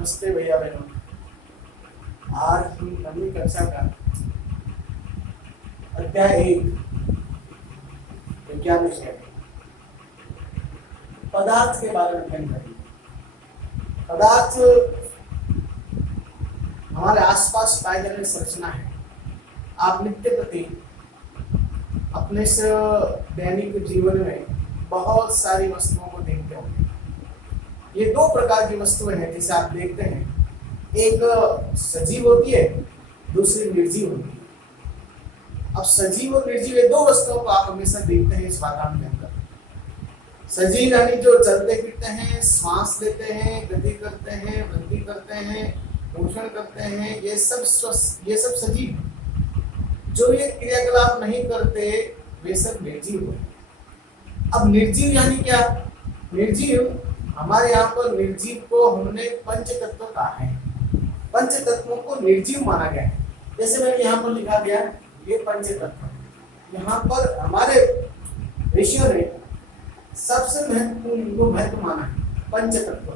नमस्ते भैया बहनों। आज हम 9वीं कक्षा का अध्याय 1 विज्ञान विषय पदार्थ के बारे में अध्ययन करेंगे। पदार्थ हमारे आसपास पाए जाने वाली संरचना है। आप नित्य प्रति अपने दैनिक जीवन में बहुत सारी वस्तुओं को देखते होंगे। ये दो प्रकार की वस्तुएं हैं जिसे आप देखते हैं, एक सजीव होती है, दूसरी निर्जीव होती है। अब सजीव और निर्जीव ये दो वस्तुओं को आप हमेशा देखते हैं इस वातावरण के अंदर। सजीव यानी जो चलते फिरते हैं, श्वास लेते हैं, गति करते हैं, वृद्धि करते हैं, पोषण करते हैं, ये सब सजीव। जो ये क्रियाकलाप नहीं करते वे सब निर्जीव होते। अब निर्जीव यानी क्या? निर्जीव हमारे यहाँ पर निर्जीव को हमने पंच तत्व कहा है। पंच तत्वों को निर्जीव माना गया है। जैसे मैंने यहाँ पर लिखा गया ये पंच तत्व। यहाँ पर हमारे ऋषियों ने सबसे महत्वपूर्ण इनको महत्व माना है पंच तत्व।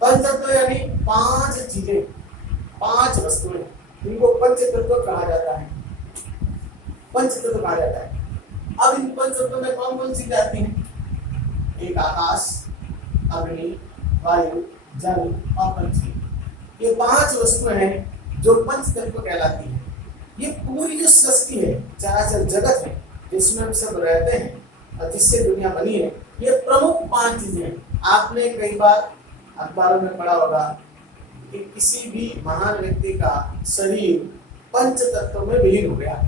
पंच तत्व यानी 5 चीजें, 5 वस्तुएं, इनको पंच तत्व कहा जाता है। पंच तत्व कहा जाता है। अब इन पंच तत्वों में कौन कौन सी आती हैं? एक आकाश, अग्नि, वायु, जल और पृथ्वी। ये 5 वस्तुएं हैं जो पंच तत्व कहलाती है। ये पूरी जो सृष्टि है, चराचर जगत है जिसमें हम सब रहते हैं और जिससे दुनिया बनी है, ये प्रमुख 5 चीजें हैं। आपने कई बार अखबारों में पढ़ा होगा कि किसी भी महान व्यक्ति का शरीर पंच तत्वों में विलीन हो गया।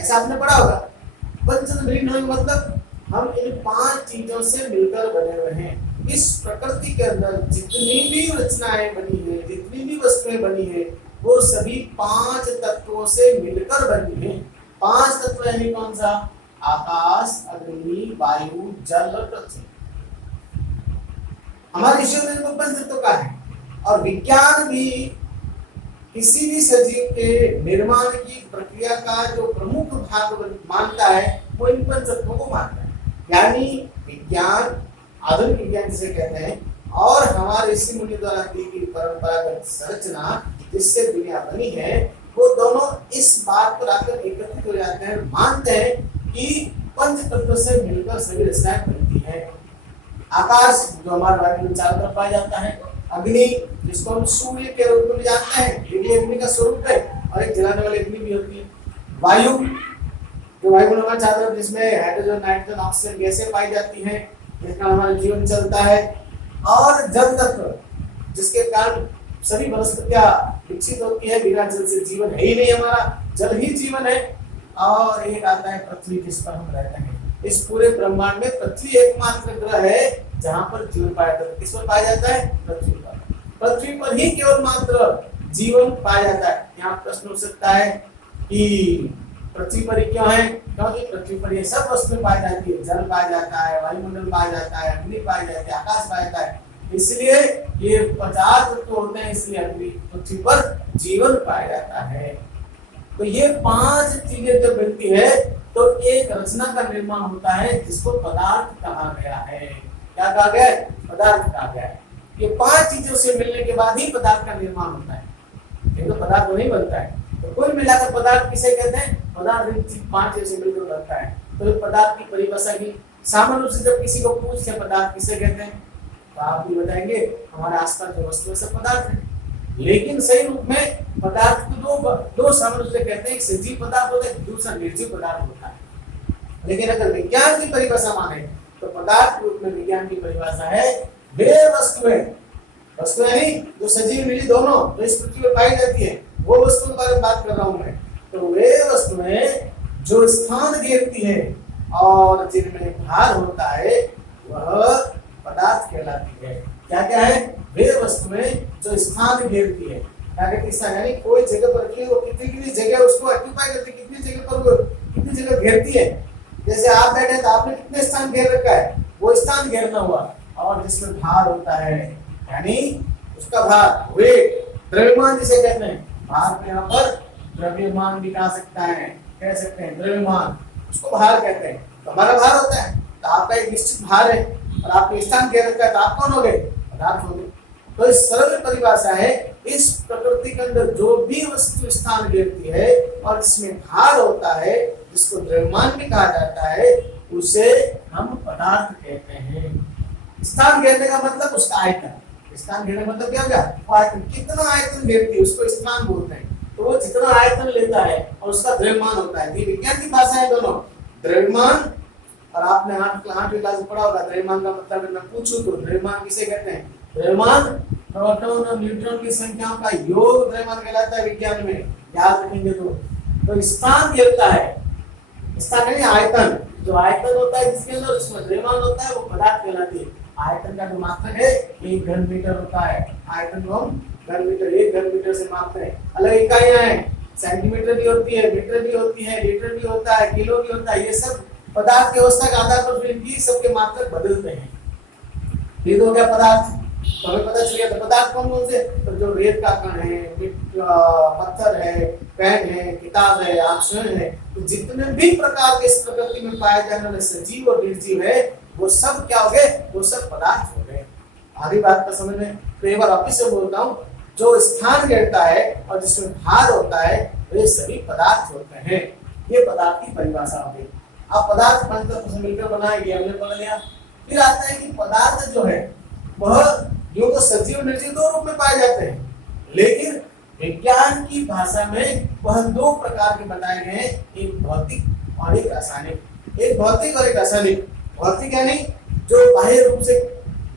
ऐसा आपने पढ़ा होगा। पंच तत्व विलीन होने का मतलब हम इन 5 चीजों से मिलकर बने हुए हैं। इस प्रकृति के अंदर जितनी भी रचनाएं बनी है, जितनी भी वस्तुएं बनी है, वो सभी 5 तत्वों से मिलकर बनी है। 5 तत्व यानी कौन सा? आकाश, अग्नि, वायु, जल और पृथ्वी। हमारे ईश्वर ने इनको पंच तत्व कहा है। और विज्ञान भी किसी भी सजीव के निर्माण की प्रक्रिया का जो प्रमुख भाग मानता है वो इन पंच तत्वों को मानता है। यानी विज्ञान, आधुनिक विज्ञान जिसे कहते हैं, और हमारे ऋषि मुनि द्वारा दी गई परंपरागत संरचना जिससे दुनिया बनी है, वो दोनों इस बात पर आकर एकत्रित हो जाते हैं, मानते हैं कि पंच तत्व से मिलकर सभी रचनाएं बनती है। आकाश जो हमारे वायुमंडल चारों तरफ पाया जाता है, अग्नि जिसको हम सूर्य के रूप में जानते हैं, ये भी अग्नि का स्वरूप है और एक जलाने वाली अग्नि भी होती है। वायु जो वायुमंडल में चारों तरफ जिसमें हाइड्रोजन, नाइट्रोजन, ऑक्सीजन गैसें पाई जाती हैं, जिसका हमारा जीवन चलता है। और जल तत्व जिसके कारण सभी वनस्पतियां विकसित होती है। बिना जल से जीवन है ही नहीं, हमारा जल ही जीवन है। और एक आता है पृथ्वी जिस पर हम रहते हैं। इस पूरे ब्रह्मांड में पृथ्वी एकमात्र ग्रह है जहां पर जीवन पाया जाता है। किस पर पाया जाता है? पृथ्वी पर। पृथ्वी पर ही केवल मात्र जीवन पाया जाता है। यहाँ प्रश्न उठ सकता है कि पृथ्वी पर क्यों है? क्योंकि पृथ्वी पर ये सब वस्तुएं पाई जाती है। जल पाया जाता है, वायुमंडल पाया जाता है, अग्नि पाई जाती है, आकाश पाया जाता है। इसलिए ये 50 तत्व होते हैं, इसलिए अग्नि पृथ्वी पर जीवन पाया जाता है। तो ये 5 चीजें जब मिलती है तो एक रचना का निर्माण होता है जिसको पदार्थ कहा गया है। क्या कहा गया है? पदार्थ कहा गया है। ये 5 चीजों से मिलने के बाद ही पदार्थ का निर्माण होता है, नहीं तो पदार्थ नहीं बनता है। तो कुल मिलाकर पदार्थ किसे कहते हैं? पदार्थ 5 चीजों से मिलकर बनता है। तो पदार्थ की परिभाषा की सामान्य रूप से जब किसी को पूछते हैं पदार्थ किसे कहते हैं, तो आप भी बताएंगे हमारे आसपास जो वस्तु है सब पदार्थ है। लेकिन सही रूप में पदार्थ को दो सामान्य रूप से कहते हैं, एक सजीव पदार्थ होता है, दूसरा निर्जीव पदार्थ होता है। लेकिन अगर विज्ञान की परिभाषा माने तो पदार्थ रूप में विज्ञान की परिभाषा है वे वस्तुएं नहीं जो सजीव निर्जीव दोनों जो इस पृथ्वी पर पाई जाती है, वो वस्तुओं के बारे में बात कर रहा हूं मैं। तो वे वस्तुएं जो स्थान घेरती है और जिनमें भार होता है वह पदार्थ कहलाती है। क्या क्या है? वे वस्तुएं जो स्थान घेरती है। यानी कोई जगह पर रखी है, वो कितनी जगह उसको ऑक्यूपाई करती है, कितनी जगह घेरती है। जैसे आप बैठे हैं तो आपने कितने स्थान घेर रखा है, वो स्थान घेरना हुआ। और जिसमें भार होता है यानी उसका भार, वेट, द्रव्यमान जिसे कहते हैं। भार पे यहाँ पर द्रव्यमान भी कह सकता है, कह सकते हैं द्रव्यमान, उसको भार कहते हैं। तो हमारा भार होता है, तो आपका एक निश्चित भार है और आपने स्थान घेर रखा है, तो आप कौन हो गए? पदार्थ हो गए। तो इस सरल परिभाषा है, इस प्रकृति के अंदर जो भी वस्तु स्थान घेरती है और इसमें भार होता है, जिसको द्रव्यमान भी कहा जाता है, उसे हम पदार्थ कहते हैं। स्थान घेरने का मतलब उसका आयतन। स्थान घेरने का मतलब क्या हो गया? आयतन। कितना आयतन घेरती है उसको स्थान बोलते हैं। तो वो जितना आयतन लेता है और उसका द्रव्यमान होता है। ये विज्ञान की भाषा है दोनों, द्रव्यमान। और आपने आठवीं क्लास में पढ़ा होगा द्रव्यमान का मतलब, अगर मैं पूछूं तो द्रव्यमान किसे कहते हैं? द्रव्यमान प्रोटॉन और न्यूट्रॉन की संख्याओं का योग द्रव्यमान कहलाता है विज्ञान में, याद रखेंगे तो स्थान घेरता है, स्थान नहीं आयतन। जो आयतन होता है जिसके अंदर उसमें द्रव्यमान होता है, वो पदार्थ कहलाती है। आयतन का जो मात्रक है 1 घन मीटर होता है। आयतन को हम घन मीटर, 1 घन मीटर से मापते हैं। अलग इकाइयां हैं, सेंटीमीटर भी होती है, मीटर भी होती है, लीटर भी होता है, किलो भी होता है। ये सब पदार्थ की अवस्था के आधार पर फिर इनकी सबके मात्रक बदलते हैं। ये तो हो गया पदार्थ। तो हमें पता चल गया तो पदार्थ कौन कौन से? तो जो रेत का कण है, पत्थर है, पेन है, किताब है, आप स्वयं है, तो जितने भी प्रकार के इस प्रकृति में पाए जाने वाले सजीव और निर्जीव है, वो सब क्या हो गए? वो सब पदार्थ हो गए। आधी बात का समझ में। तो एक बार वापिस से बोलता हूँ, जो स्थान घेरता है और जिसमें भार होता है, वे सभी पदार्थ होते हैं। ये पदार्थ की परिभाषा हो गई। अब पदार्थ पंचतत्व से मिलकर बनाएंगे, हमने पढ़ लिया। फिर आता है कि पदार्थ जो है वह यूं तो सजीव निर्जीव 2 रूप में पाए जाते हैं, लेकिन विज्ञान की भाषा में वह 2 प्रकार के बताए गए हैं, एक भौतिक और एक रासायनिक। एक भौतिक और एक रासायनिक। भौतिक यानी जो बाह्य रूप से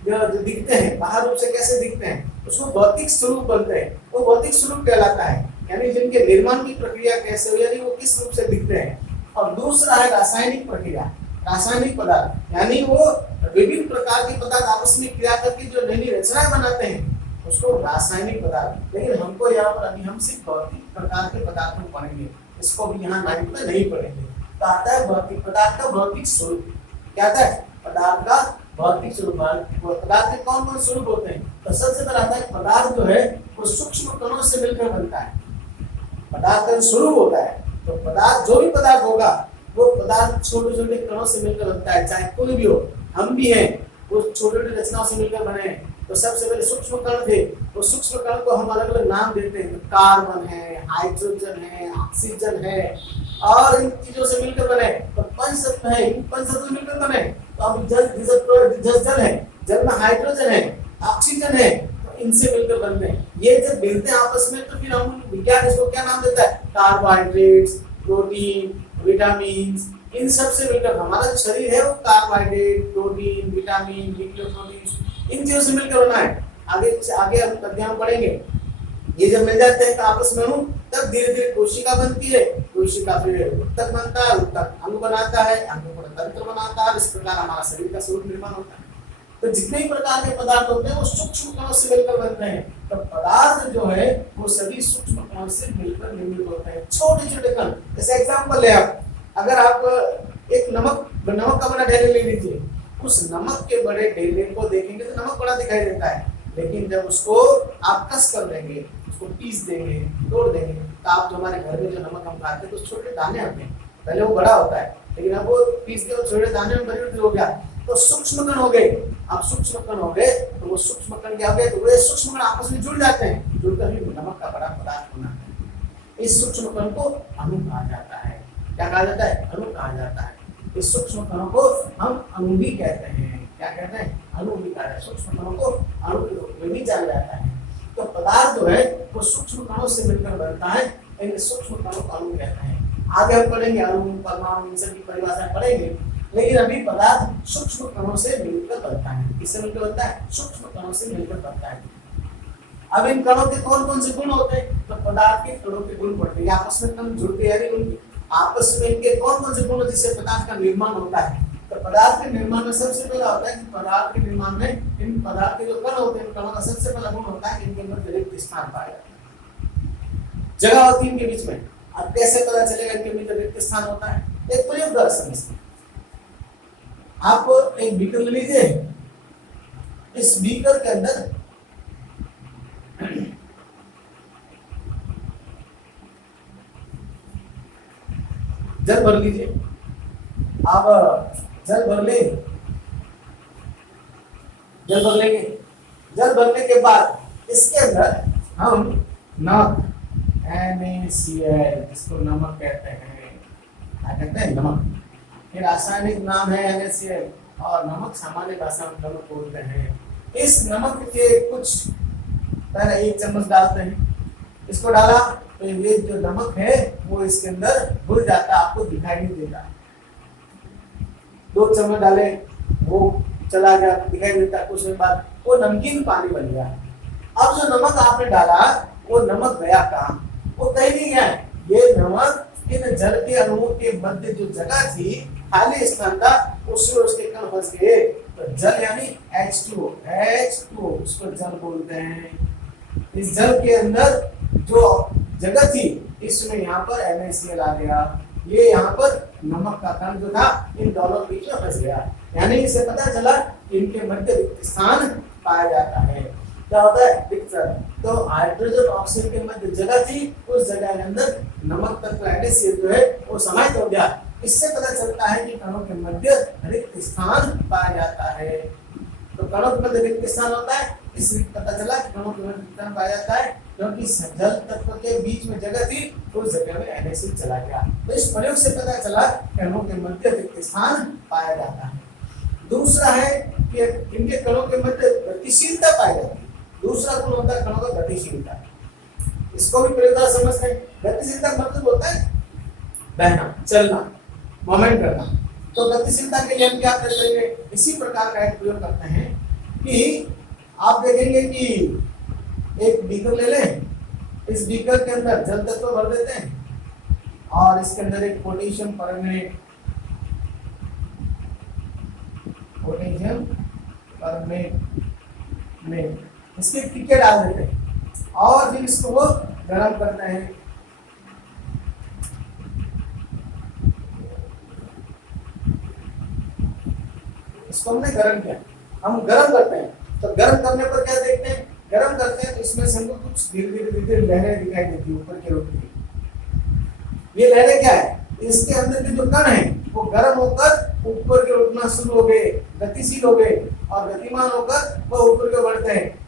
जो दिखते हैं, बाहर रूप से कैसे दिखते हैं, उसको भौतिक स्वरूप बोलते हैं, वो भौतिक स्वरूप कहलाता है। यानी जिनके निर्माण की प्रक्रिया कैसे हो, यानी वो किस रूप से दिखते हैं। और दूसरा है रासायनिक प्रक्रिया, रासायनिक पदार्थ, यानी वो विभिन्न प्रकार के पदार्थ आपस में क्रिया करके जो नई रचनाएं बनाते हैं, उसको रासायनिक पदार्थ। लेकिन हमको यहाँ पर अभी हम सिर्फ भौतिक प्रकार के पदार्थों को पढ़ेंगे, इसको भी यहाँ 9th में नहीं पढ़ेंगे। तो आता है भौतिक पदार्थ का भौतिक स्वरूप। क्या आता है? पदार्थ का भौतिक स्वरूप। पदार्थ के कौन कौन स्वरूप होते हैं? तो सबसे पहले आता है पदार्थ जो है वो सूक्ष्म कणों से मिलकर बनता है। पदार्थ का स्वरूप होता है, तो पदार्थ जो भी पदार्थ होगा वो पदार्थ छोटे छोटे कणों से मिलकर बनता है। चाहे कोई भी हो, हम भी हैं, वो छोटे छोटे रचनाओं से मिलकर बने हैं। तो सबसे पहले सूक्ष्म कण थे, वो सूक्ष्म कण को हम अलग अलग नाम देते हैं। तो कार्बन है, हाइड्रोजन है, ऑक्सीजन है, और इन चीजों से मिलकर बने। तो पंचतत्व है, इन पंचतत्व से मिलकर बने। तो अब जल है, जल में हाइड्रोजन है, ऑक्सीजन है, तो इनसे मिलकर बनते हैं। ये जब मिलते हैं आपस में, तो फिर हम विज्ञान इसको क्या नाम देता है? कार्बोहाइड्रेट्स, प्रोटीन, विटामिन, इन सब से मिलकर हमारा जो शरीर है वो कार्बोहाइड्रेट, प्रोटीन, विटामिन, न्यूक्लियोप्रोटीन, इन चीजों से मिलकर बना है। आगे आगे हम अध्ययन पढ़ेंगे। ये जब मिल जाते हैं तो आपस में हम तब धीरे धीरे कोशिका बनती है। कोशिका फिर उत्तक बनता है, उत्तक अंग बनाता है, अंग तंत्र बनाता है। इस प्रकार हमारा शरीर का स्वरूप निर्माण होता है। तो जितने भी प्रकार के पदार्थ होते हैं वो सूक्ष्म कणों से मिलकर बनते हैं। तो पदार्थ जो है वो सभी सूक्ष्म कणों से मिलकर निर्मित होते हैं। छोटे छोटे कण, जैसे एग्जांपल है, आप अगर आप एक नमक का बड़ा ढेले ले लीजिए, उस नमक के बड़े ढेले को देखेंगे तो नमक बड़ा दिखाई देता है, लेकिन जब उसको आप कस कर देंगे, उसको पीस देंगे, तोड़ देंगे, तो आप जो हमारे घर में जो नमक हम खाते हैं तो छोटे दाने आते हैं। पहले वो बड़ा होता है, लेकिन अब वो पीस के छोटे दाने में परिवर्तित हो गया, तो सूक्ष्म कण हो गए। अब सूक्ष्म कण हो गए तो वो सूक्ष्म कण क्या हो गए? तो वे सूक्ष्म कण आपस में जुड़ जाते हैं, जुड़कर ही नमक का बड़ा पदार्थ बनाते हैं। इस सूक्ष्म कण को अणु कहा जाता है। क्या कहा जाता है? अणु कहा जाता है। इस सूक्ष्म कणों को हम अणु भी कहते हैं। क्या कहते हैं? अणु भी कहते हैं। सूक्ष्म कणों को अणु के रूप में भी जाना जाता है। तो पदार्थ जो है वो सूक्ष्म कणों से मिलकर बनता है, इन सूक्ष्म कणों को अणु कहते हैं। आगे हम पढ़ेंगे अणु, परमाणु, इन सब की परिभाषा पढ़ेंगे, लेकिन अभी पदार्थ सूक्ष्म कणों से मिलकर बनता है। किससे मिलकर बनता है? सूक्ष्म कणों से मिलकर बनता है। अब इन कणों के कौन कौन से गुण होते हैं? तो पदार्थ के कणों के गुण पढ़ते हैं। आपस में कण जुड़ते हैं, उनके आपस में इनके कौन कौन से गुण जिससे पदार्थ का निर्माण होता है? तो पदार्थ के निर्माण में सबसे पहला होता है कि पदार्थ के निर्माण में इन पदार्थ के जो कण होते हैं, कणों का सबसे पहला गुण होता है कि इनके अंदर रिक्त स्थान पाया जाता है, जगह होती है इनके बीच में। अब कैसे पता चलेगा इनके बीच रिक्त स्थान होता है? एक प्रयोग द्वारा समझते हैं। आप एक बीकर ले लीजिए, इस बीकर के अंदर जल भर लीजिए। आप जल भर लेंगे, जल भरने के बाद इसके अंदर हम नमक NaCl जिसको नमक कहते हैं, क्या कहते हैं, नमक। ये रासायनिक नाम है NaCl और नमक सामान्य भाषा में नमक बोलते हैं। इस नमक के कुछ पहले 1 चम्मच डालते हैं, इसको डाला तो ये जो नमक है वो इसके अंदर घुल जाता है, आपको दिखाई नहीं देता। 2 चम्मच डाले, वो चला गया, दिखाई देता। कुछ देर बाद वो नमकीन पानी बन गया। अब जो नमक आपने डाला वो नमक गया कहाँ? वो कहीं नहीं गया। ये नमक इन जल के अणुओं के मध्य जो जगह थी, खाली स्थान था, उसमें उसके कण फंस गए। तो जल यानी H2O उसको जल बोलते हैं। इस जल के अंदर जो जगह थी, इसमें यहाँ पर NaCl आ गया। ये यहाँ पर नमक का कण जो था इन दोनों के बीच में फंस गया। यानी इससे पता चला इनके मध्य रिक्त स्थान पाया जाता है। क्या होता है? रिक्त। तो हाइड्रोजन ऑक्सीजन के मध्य जगह थी, उस जगह के अंदर नमक तत्व NaCl जो है वो समाहित हो गया। इससे पता चलता है कि कणों के मध्य रिक्त स्थान पाया जाता है। तो कणों के मध्य रिक्त स्थान होता है, इसलिए पता चला कि कणों के मध्य रिक्त स्थान पाया जाता है, क्योंकि जल तत्व के बीच में जगह थी, उस जगह में NaCl चला गया। तो इस प्रयोग से पता चला कणों के मध्य रिक्त स्थान पाया जाता है। दूसरा है कि इनके कणों के मध्य गतिशीलता पाई जाती है। दूसरा गुण होता है कणों का गतिशीलता। इसको भी प्रयोग द्वारा समझते हैं। गतिशीलता का मतलब होता है बहना, चलना, मोमेंट करना। तो गतिशीलता के लिए हम क्या करेंगे? इसी प्रकार का एक प्रयोग करते हैं कि आप देखेंगे कि एक बीकर ले लें, इस बीकर के अंदर जल तत्व भर देते हैं और इसके अंदर एक पोटेशियम परमैंगनेट में इसके टिक्के डाल देते हैं और फिर इसको वो गर्म करते हैं। इसको हमने गर्म किया, हम गर्म करते हैं। तो गर्म करने पर क्या देखते हैं? गर्म करते हैं तो इसमें से हमको कुछ धीरे धीरे लहरें दिखाई देती है ऊपर की ओर। ये लहरें क्या है? इसके अंदर के जो कण है वो गर्म होकर ऊपर की ओर उठना शुरू हो गए, गतिशील हो गए और गतिमान होकर वो ऊपर की ओर बढ़ते हैं।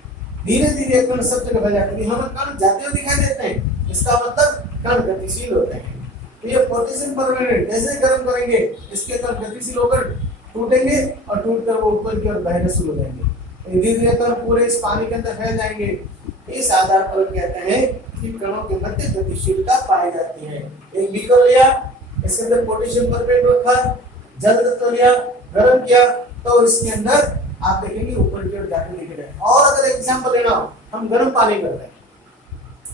धीरे धीरे कण सब जगह बढ़ जाते हैं। हमें कण जाते हुए दिखाई देते हैं, इसका मतलब कण गतिशील होते हैं। तो ये पोटेशियम परमैंगनेट जैसे गर्म करेंगे इसके कण गतिशील होकर टूटेंगे और टूटकर वो ऊपर की ओर बहने शुरू हो जाएंगे। धीरे धीरे कण पूरे इस पानी के अंदर फैल जाएंगे। इस आधार पर कहते हैं कि कणों के मध्य गतिशीलता पाई जाती है। एक बीकर लिया, इसके अंदर पोटेशियम परमैंगनेट रखा, जल तत्व लिया, गर्म किया, तो इसके अंदर आप देखेंगे ऊपर की ओर जाते दिख रहे हैं। और अगर एग्जांपल लेना हो, हम गर्म पानी करते हैं,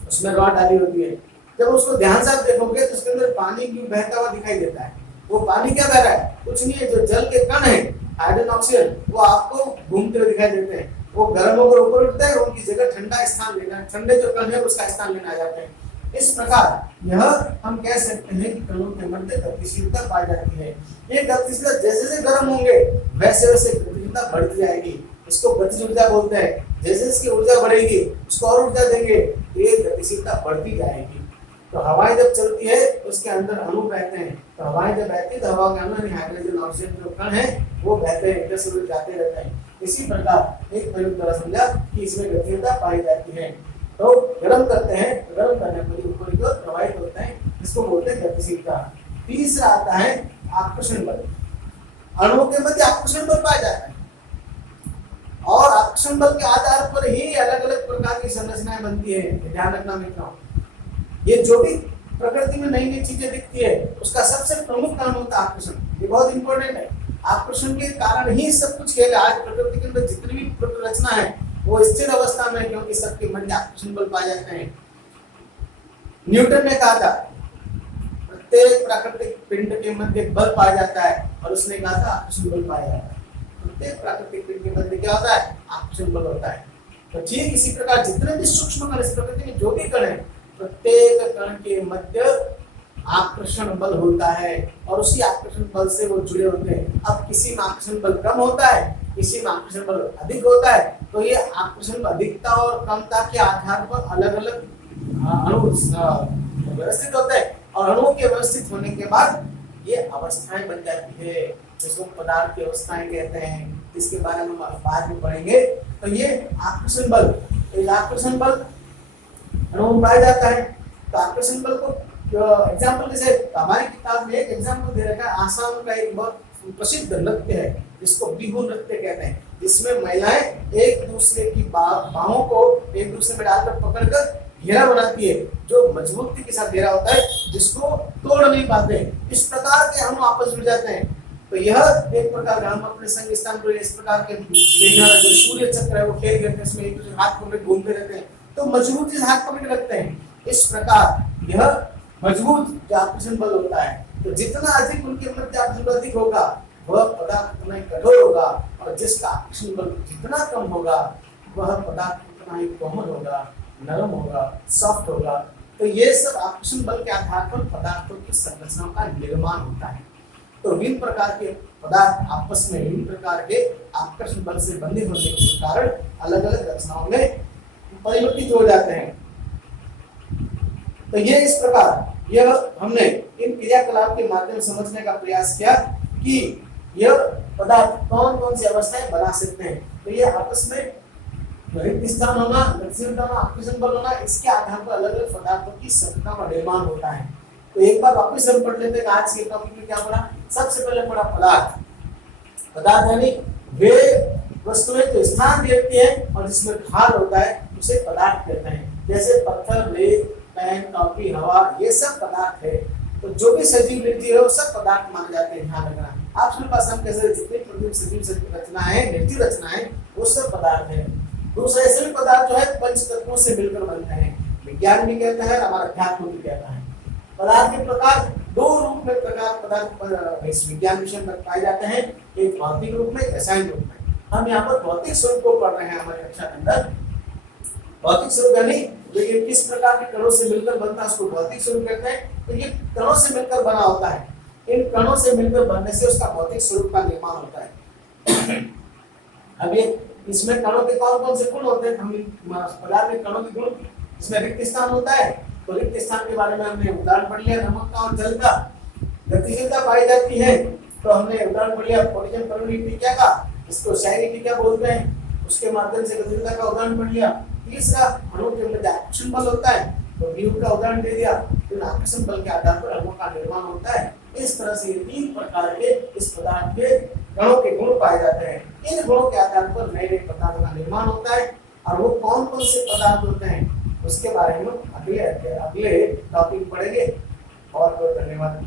उसमें रॉड डाली होती है, जब उसको ध्यान से आप देखोगे तो उसके अंदर पानी क्यों बहता हुआ दिखाई देता है? वो पानी क्या बह रहा है? कुछ नहीं है, जो जल के कण है हाइड्रोजन ऑक्सीजन वो आपको घूमते हुए दिखाई देते हैं। वो गर्म होकर ऊपर उठते हैं, उनकी जगह ठंडा स्थान लेना, ठंडे जो कण है उसका स्थान लेना आ जाते हैं। इस प्रकार यह हम कह सकते हैं कि कणों के मध्य गतिशीलता पाई जाती है। ये गतिशीलता जैसे जैसे गर्म होंगे वैसे वैसे गतिशीलता बढ़ती जाएगी। इसको गतिज ऊर्जा बोलते हैं। जैसे इसकी ऊर्जा बढ़ेगी उसको और ऊर्जा देंगे, ये गतिशीलता बढ़ती जाएगी। तो हवाएं जब चलती है उसके अंदर अणु बहते हैं। तो हवाएं जब बहती है तो हवा के अंदर हाइड्रोजन ऑक्सीजन जो कण है वो बहते हैं, इधर से उधर जाते रहते हैं। इसी प्रकार एक प्रयोग द्वारा समझा कि इसमें गतिशीलता पाई जाती है। तो गर्म करते हैं, गर्म करने पर ऊपर की ओर प्रवाहित होते हैं, इसको बोलते हैं गतिशीलता। तीसरा आता है आकर्षण बल। अणुओं के मध्य आकर्षण बल पाया जाता है और आकर्षण बल के आधार पर ही अलग अलग प्रकार की संरचनाएं बनती है। ध्यान रखना मित्रों, ये जो भी प्रकृति में नई नई चीजें दिखती है उसका सबसे प्रमुख कारण होता है आकर्षण। ये बहुत इंपॉर्टेंट है। आकर्षण के कारण ही सब कुछ खेल। आज प्रकृति के अंदर जितनी भी रचना है वो स्थिर अवस्था में, क्योंकि सबके मध्य आकर्षण बल पाए जाते हैं। न्यूटन ने कहा था प्रत्येक प्राकृतिक पिंड के मध्य बल पाया जाता है और उसने कहा था आकर्षण बल पाया जाता है। प्रत्येक प्राकृतिक पिंड के मध्य क्या होता है? आकर्षण बल होता है। तो ठीक इसी प्रकार जितने भी सूक्ष्म कण इस प्रकृति में जो भी कण है प्रत्येक कण के मध्य आकर्षण बल होता है और उसी आकर्षण बल से वो जुड़े होते हैं। अब किसी में आकर्षण बल कम होता है, किसी में आकर्षण बल अधिक होता है, तो ये आकर्षण अधिकता और कमता के आधार पर अलग अलग अणु व्यवस्थित होते हैं और अणुओं के व्यवस्थित होने के बाद ये अवस्थाएं बन जाती है, जिसको पदार्थ की अवस्थाएं कहते हैं। जिसके बारे में हम बाद में पढ़ेंगे। तो ये आकर्षण बल, एक आकर्षण बल अणुओं में पाया जाता है। तो आकर्षण बल को एग्जाम्पल जैसे हमारी किताब में एक एग्जाम्पल दे रखा है, आसाम का एक बहुत प्रसिद्ध नृत्य है जिसको बिहू नृत्य कहते हैं, जिसमें महिलाएं एक दूसरे की बाहों को एक दूसरे में डालकर पकड़कर घेरा बनाती है, जो मजबूती के साथ घेरा होता है जिसको तोड़ नहीं पाते। इस प्रकार के हम आपस जुड़ जाते हैं। तो यह एक प्रकार का हम अपने संग स्थान पर इस प्रकार के जो सूर्य चक्र है वो खेल खेलते हैं, इसमें एक दूसरे हाथ पकड़े घूमते रहते हैं, तो मजबूती से हाथ पकड़ रखते हैं। इस प्रकार यह मजबूत जो आकर्षण बल होता है, तो जितना अधिक उनके मध्य आकर्षण बल अधिक होगा वह पदार्थ उतना ही कठोर होगा, और जिसका आकर्षण बल जितना कम होगा वह पदार्थ उतना ही कोमल होगा, नरम होगा, सॉफ्ट होगा। तो ये सब आकर्षण बल के आधार पर पदार्थों की संरचनाओं का निर्माण होता है। तो विभिन्न प्रकार के पदार्थ आपस में विभिन्न प्रकार के आकर्षण बल से बंधे होने के कारण अलग अलग रचनाओं में परिवर्तित हो जाते हैं। तो ये इस प्रकार यह हमने इन क्रियाकलाप के माध्यम से समझने का प्रयास किया कि यह पदार्थ कौन कौन सी अवस्थाएं बना सकते हैं। तो ये आपस में रिक्त स्थान होना, गतिशीलता होना, आकर्षण बल होना, इसके आधार पर अलग अलग पदार्थों की संरचना का निर्माण होता है। तो एक बार वापस हम पढ़ लेते हैं आज के टॉपिक में क्या पढ़ा। सबसे पहले पढ़ा पदार्थ। पदार्थ यानी वे वस्तुएं जो स्थान देखती है और जिसमें भार होता है उसे पदार्थ कहते हैं। जैसे पत्थर, रेत, पेन, कॉपी, हवा, ये सब पदार्थ है। तो जो भी सजीव निर्जीव है वो सब पदार्थ माने जाते हैं। ध्यान रखना। आप सुन पास हम कैसे जितने सजीव रचना है, निर्जीव रचना है, वो सब पदार्थ है। दूसरे ऐसे भी पदार्थ जो है पंच तत्वों से मिलकर बनते हैं। विज्ञान भी कहता है, हमारा अध्यात्म भी कहता है। पदार्थ के प्रकार दो रूप में प्रकार पदार्थ इस विज्ञान विषय में पाए जाते हैं, एक भौतिक रूप में, रसायन रूप में। हम यहाँ पर भौतिक स्वरूप को पढ़ रहे हैं हमारी कक्षा के अंदर। भौतिक स्वरूप यानी ये किस प्रकार के कणों से मिलकर बनता है उसको भौतिक स्वरूप कहते हैं। तो ये कणों से मिलकर बना होता है, इन कणों से मिलकर बनने से उसका भौतिक स्वरूप का निर्माण होता है। अब ये इसमें कणों के कौन कौन से गुण होते हैं, हम पदार्थ में कणों के गुण, इसमें रिक्त स्थान होता है। तो रिक्त स्थान के बारे में हमने उदाहरण पढ़ लिया, नमक का और जल का। गतिशीलता पाई जाती है तो हमने उदाहरण पढ़ लिया पोटेशियम परमाणु टीका का, इसको शायरी टीका बोलते हैं, उसके माध्यम से गतिशीलता का उदाहरण पढ़ लिया। तीसरा अणु के मध्य आकर्षण बल होता है, तो विद्युत का उदाहरण दे दिया। फिर आकर्षण बल के आधार पर अणुओं का निर्माण होता है। इस तरह से ये तीन प्रकार के इस पदार्थ के कणों के गुण पाए जाते हैं। इन गुणों के आधार पर नए नए पदार्थों का निर्माण होता है। और वो कौन कौन से पदार्थ होते हैं उसके बारे में अगले टॉपिक पढ़ेंगे। बहुत बहुत धन्यवाद।